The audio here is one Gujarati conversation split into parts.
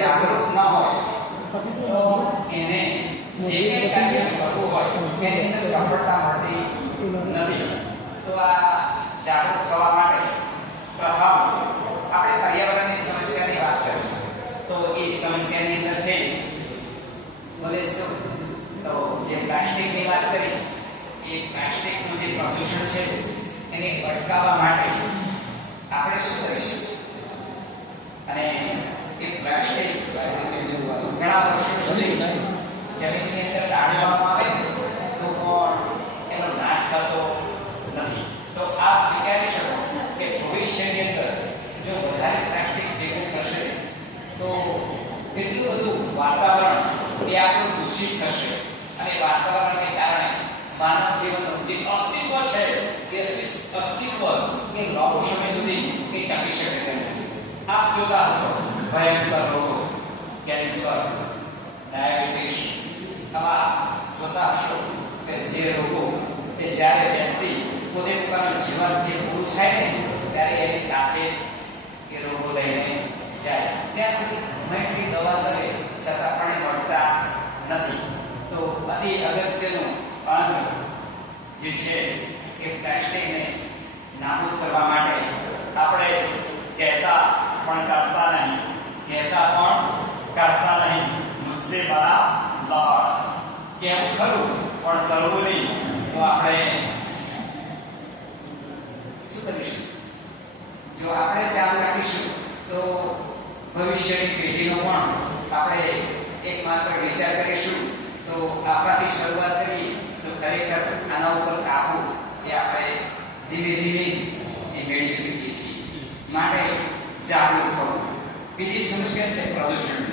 જાગૃત ન હોય તો એને જે કંઈ કાર્ય કરવું હોય એની અંદર સફળતા મળતી નથી. તો આ જાગૃત થવા માટે પ્રથમ આપણે પર્યાવરણની સમસ્યાની વાત કરીએ તો એ સમસ્યાની અંદર છે બોલે શું તો જે પ્લાસ્ટિકની વાત કરી એ પ્લાસ્ટિકનું જે પ્રદૂષણ છે એને અટકાવવા માટે આપણે શું કરીશું? અને એ પ્લાસ્ટિક ઘણા વર્ષો સુધી જમીનની અંદર દાળવામાં આવે તો પણ એનો નાશ થતો નથી. તો આપ વિચારી શકો કે ભવિષ્યની અંદર જો વધારે પ્લાસ્ટિક ભેગું થશે તો એટલું બધું વાતાવરણ એ આપણું દૂષિત થશે અને વાતાવરણને કારણે માનવ જીવનનું જે અસ્તિત્વ છે એ અસ્તિત્વ એ લાંબો સમય સુધી એ ટકી શકે તેમ નથી. આપ જોતા હશો ભયંકર રોગો, કેન્સર, ડાયાબિટીસ આવા જોતા હશો કે જે રોગો એ જ્યારે વ્યક્તિ પોતે પોતાનું જીવન એ પૂરું થાય ને ત્યારે એની સાથે જ એ રોગો લઈને જાય. ત્યાં સુધી ગમે દવા કરે છતાં પણ એ મળતા નથી. તો અતિ અગત્યનું અંગ જે છે એ પ્લાસ્ટિકને નાબૂદ કરવા માટે આપણે કહેતા પણ કરતા નહીં, કહેતા પણ કરતા નહીં. મુજસે બડા લહર કેવું ખરું પણ કરવું નહીં. તો આપણે શું કરીશું? જો આપણે ચાલુ રાખીશું તો ભવિષ્યની પેઢીનો પણ આપણે એકમાત્ર વિચાર કરીશું. તો આપણાથી શરૂઆત કરીએ તો ખરેખર આના ઉપર કાબુ એ આપણે ધીમે ધીમે એ મેળવી શકીએ છીએ. માટે જાગૃત થવું. બીજી સમસ્યા છે પ્રદૂષણ.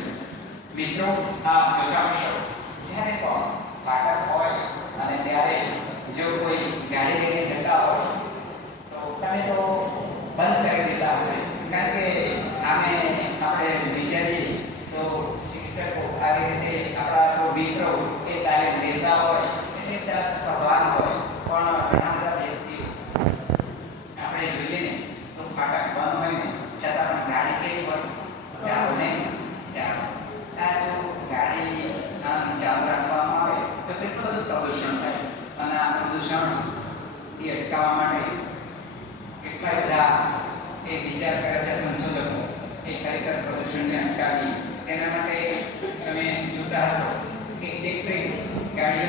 મિત્રો આપ જોતા હશો જ્યારે પણ ફાટક હોય અને ત્યારે જો કોઈ ગાડી લઈને જતા હોય તો તમે તો બંધ કરી દેતા હશે. કારણ કે આપણે વિચારીએ તો શિક્ષકો આવી રીતે આપણા સૌ મિત્રો એ તાલીમ લેતા હોય એટલે ત્યાં સભાન હોય પણ ઘણા બધા વ્યક્તિઓ આપણે જોઈએ ને તો ફાટક બંધ હોય ને છતાં પણ ગાડી કેવી હોય ચાલો ને ચાલો. આ જો ગાડી ચાલુ રાખવામાં આવે તો કેટલું બધું પ્રદૂષણ થાય અને આ પ્રદૂષણ એ અટકાવવા માટે કેટલા બધા એ વિચાર કરે છે સંશોધકો એ ખરેખર પ્રદૂષણને અટકાવી તેના માટે તમે જોતા હશો કે ઇલેક્ટ્રિક ગાડીઓ